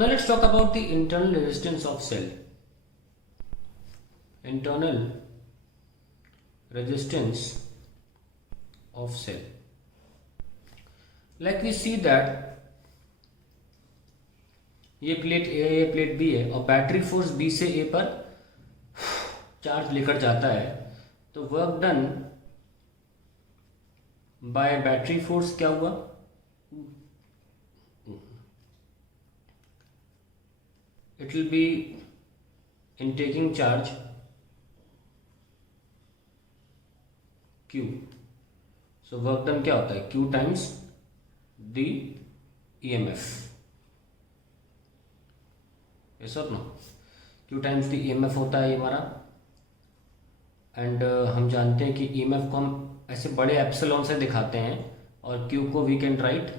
Now let's talk about the internal resistance of cell. Internal resistance of cell. Like we see that ये plate ए है, ये plate B है और battery force B से ए पर charge लेकर जाता है, तो work done by battery force क्या हुआ? It will be in taking charge Q. So work done क्या होता है? Q times the EMF. Yes और no? Q times the EMF होता है ये हमारा. एंड हम जानते हैं कि EMF को हम ऐसे बड़े एप्सिलॉन से दिखाते हैं और Q को we can write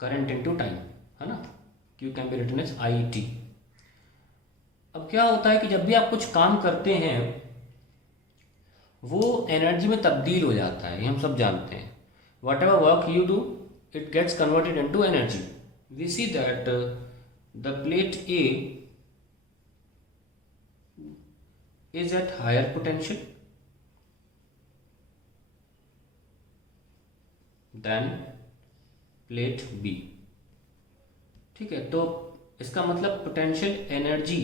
current into time, है ना? Q can be written as IT. अब क्या होता है कि जब भी आप कुछ काम करते हैं वो एनर्जी में तब्दील हो जाता है, ये हम सब जानते हैं. Whatever work you do it gets converted into energy. We see that the plate A is at higher potential than plate B. ठीक है, तो इसका मतलब potential energy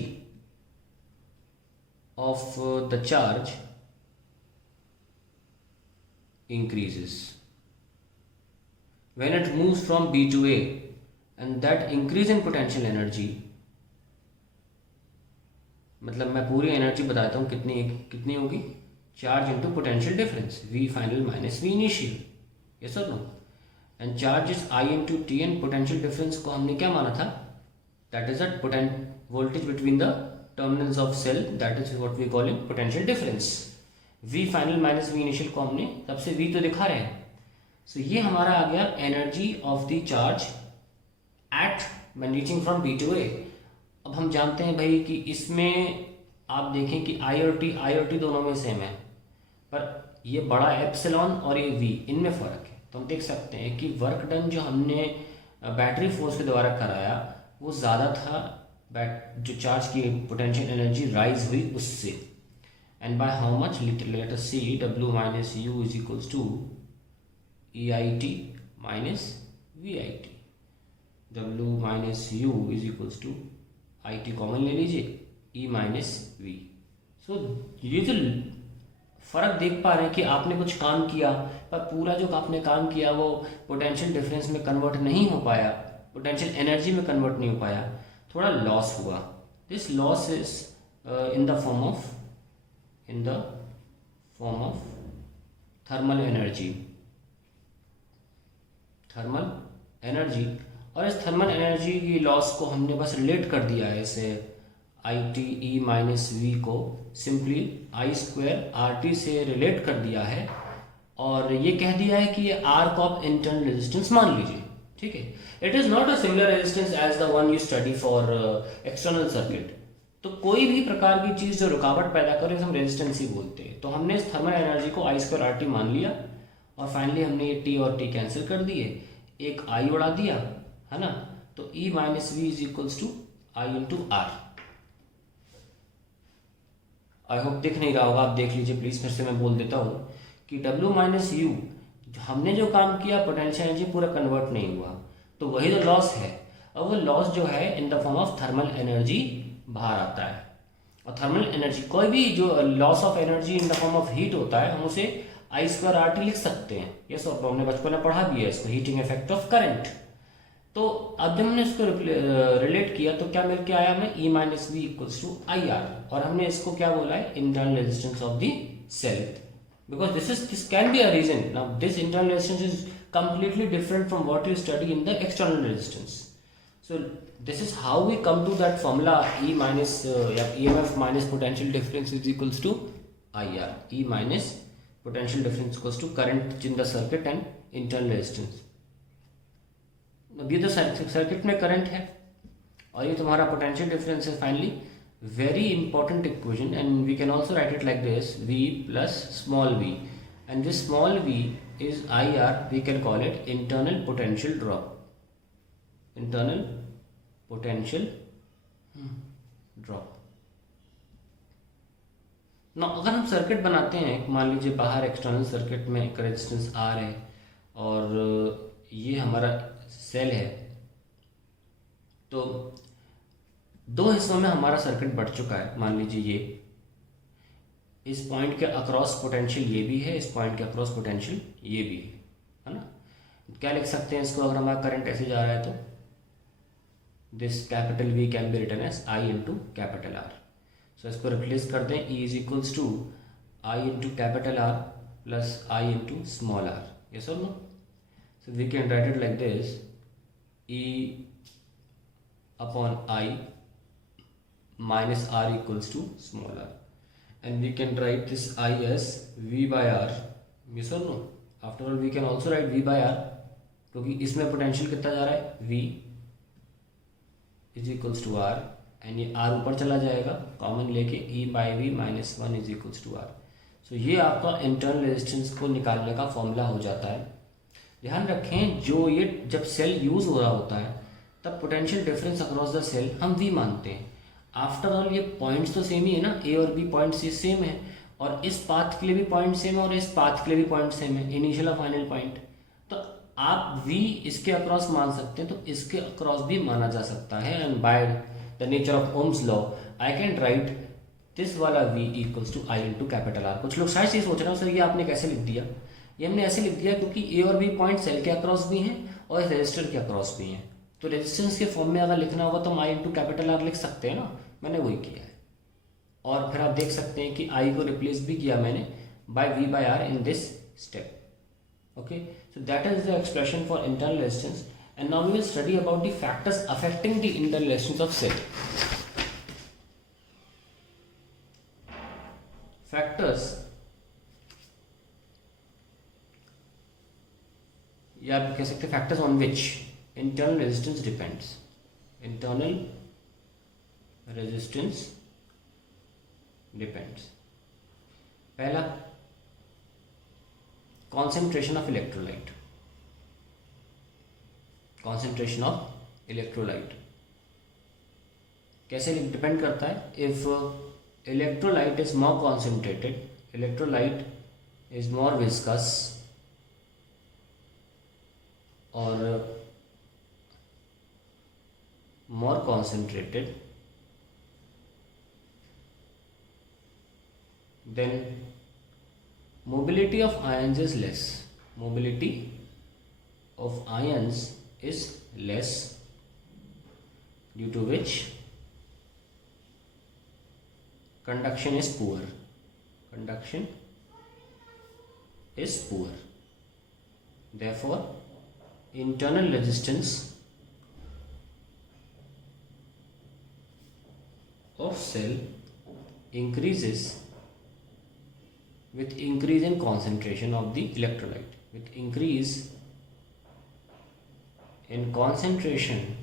of the charge increases when it moves from B to A, and that increase in potential energy, मतलब मैं पूरी energy बताता हूँ कितनी होगी. Charge into potential difference, V final minus V initial. Yes और no? And charge is I into T and potential difference को हमने क्या माना था? That is the voltage between the terminals of cell, that is what we call in potential difference. V final minus V initial को हमने तब से V तो दिखा रहे हैं. सो ये हमारा आ गया energy of the charge at when reaching from B to A. अब हम जानते हैं भाई कि इसमें आप देखें कि I और T दोनों में सेम है, पर ये बड़ा एप्सिलॉन और ये V, इनमें फ़र्क है. तो हम देख सकते हैं कि वर्क डन जो हमने बैटरी फोर्स के द्वारा कराया वो ज़्यादा था जो चार्ज की पोटेंशियल एनर्जी राइज हुई उससे. And by how much? Let us see. W minus U is equals to EIT minus VIT. W minus U is equals to IT common ले लीजिए, E माइनस V. सो ये जो फर्क देख पा रहे हैं कि आपने कुछ काम किया पर पूरा जो आपने काम किया वो पोटेंशियल डिफरेंस में कन्वर्ट नहीं हो पाया, पोटेंशियल एनर्जी में कन्वर्ट नहीं हो पाया, थोड़ा लॉस हुआ. This loss is in the form of thermal energy. और इस थर्मल एनर्जी की लॉस को हमने बस रिलेट कर दिया है इसे IT E माइनस V को सिंपली I स्क्वायर RT से रिलेट कर दिया है और ये कह दिया है कि ये आर्क ऑफ इंटरनल रेजिस्टेंस मान लीजिए. ठीक है, it is not a similar resistance as the one you study for external circuit. तो कोई भी प्रकार की चीज जो रुकावट पैदा करे हम रेजिस्टेंस ही बोलते हैं. तो हमने इस थर्मल एनर्जी को I स्क्वायर RT मान लिया और फाइनली हमने ये T और T कैंसिल कर दिए, एक I उड़ा दिया, है ना? तो E minus V is equals to I into R. I hope दिख नहीं रहा होगा, आप देख लीजिए प्लीज. फिर से मैं बोल देता हूँ कि W माइनस U हमने जो काम किया पोटेंशियल एनर्जी पूरा कन्वर्ट नहीं हुआ, तो वही तो लॉस है. और वो लॉस जो है in the form of thermal energy बाहर आता है. और थर्मल एनर्जी कोई भी जो loss of energy in the form of heat होता है हम उसे I स्क्वायर RT लिख सकते हैं. ये सब हमने बचपन में पढ़ा भी है इसको, हीटिंग इफेक्ट ऑफ करंट. तो अब जब हमने इसको रिलेट किया तो क्या मिल के आया हमें? E minus V equals to IR. और हमने इसको क्या बोला है? Internal resistance of the cell. Because this can be a reason. Now this internal resistance is completely different from what you study in the external resistance. So this is how we come to that formula E minus EMF minus potential difference is equals to IR. E minus potential difference equals to current in the circuit and internal resistance. अब ये तो circuit में current है और ये तुम्हारा potential difference है. Finally very important equation and we can also write it like this, V plus small v, and this small v is IR. We can call it internal potential drop. Internal potential drop. ना अगर हम circuit बनाते हैं, मान लीजिए बाहर external circuit में एक रेजिस्टेंस आर है और ये हमारा सेल है, तो दो हिस्सों में हमारा सर्किट बढ़ चुका है। मान लीजिए ये इस पॉइंट के अक्रॉस पोटेंशियल ये भी है, इस पॉइंट के अक्रॉस पोटेंशियल ये भी है ना। क्या लिख सकते हैं इसको, अगर हमारा करंट ऐसे जा रहा है तो this capital V can be written as I into capital R। So इसको रिप्लेस कर दें, E is equals to I into capital R plus I into small r, yes और no. So we can write it like this, E upon I minus R equals to small r, and we can write this I as V by R, yes or no। after all we can also write V by R, क्योंकि इसमें potential कितना जा रहा है, V is equals to R, and ये R ऊपर चला जाएगा कॉमन लेके, E by V minus 1 is equals to R। So ये आपका इंटरनल रेजिस्टेंस को निकालने का फॉर्मूला हो जाता है। ध्यान रखें, जो ये जब सेल यूज हो रहा होता है तब potential difference across the cell हम V मानते हैं। आफ्टर ऑल ये पॉइंट्स तो सेम ही है ना, ए और बी पॉइंट्स सेम है, और इस पाथ के लिए भी पॉइंट सेम है और इस पाथ के लिए भी पॉइंट सेम है, इनिशियल और फाइनल पॉइंट। तो आप v इसके अक्रॉस मान सकते हैं, तो इसके अक्रॉस भी माना जा सकता है। And by the nature of Ohm's law I can write this वाला v equals to I into capital R। कुछ लोग शायद ये सोच रहे हो सर ये आपने कैसे लिख दिया, ये हमने ऐसे लिख दिया क्योंकि ए और बी पॉइंट सेल के अक्रॉस भी हैं और रेजिस्टर के अक्रॉस भी हैं। तो रेजिस्टेंस के फॉर्म में अगर लिखना होगा तो हम I इंटू कैपिटल R लिख सकते हैं ना, मैंने वही किया है। और फिर आप देख सकते हैं कि I को रिप्लेस भी किया मैंने by V by R in this step. Okay, so that is the expression for internal resistance. And now we will study about the factors affecting the internal resistance of cell. Factors, या आप कह सकते हैं factors on which internal resistance depends. Internal resistance depends. पहला, concentration of electrolyte. Concentration of electrolyte कैसे depend करता है, if electrolyte is more concentrated, electrolyte is more viscous और मोर concentrated, then mobility of ions is less. Mobility of ions is less, due to which conduction is poor. Conduction is poor. Therefore, internal resistance of cell increases with increase in concentration of the electrolyte. With increase in concentration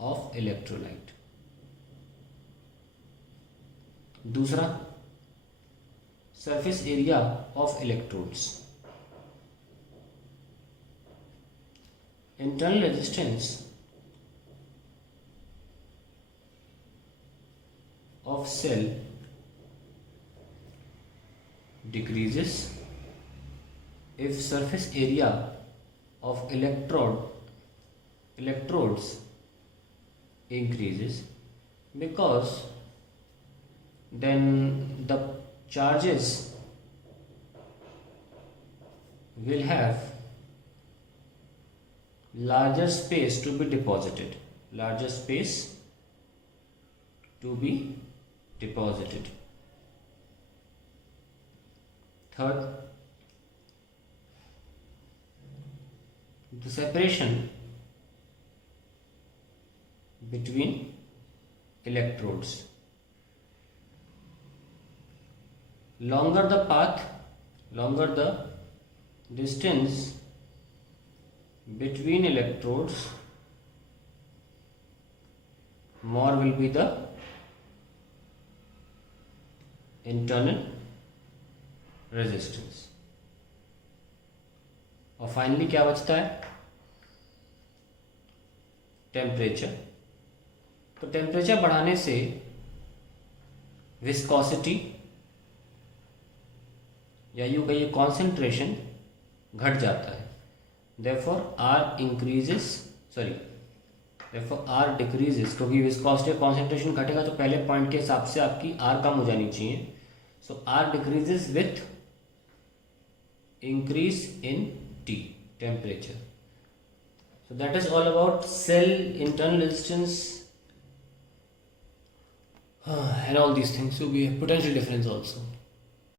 of electrolyte. दूसरा, surface area of electrodes. Internal resistance of cell decreases if surface area of electrodes increases, because then the charges will have larger space to be deposited, larger space to be deposited. Third, the separation between electrodes. Longer the path, longer the distance between electrodes, more will be the internal resistance. और finally क्या बचता है, temperature, तो temperature बढ़ाने से viscosity या यूँ कहिए कॉन्सेंट्रेशन घट जाता है। Therefore R increases, therefore R decreases, क्योंकि विस्कोसिटी कॉन्सेंट्रेशन घटेगा तो पहले पॉइंट के हिसाब से आपकी आर कम हो जानी चाहिए। So R decreases with increase in T temperature. So that is all about cell internal resistance and all these things. So we have potential difference also.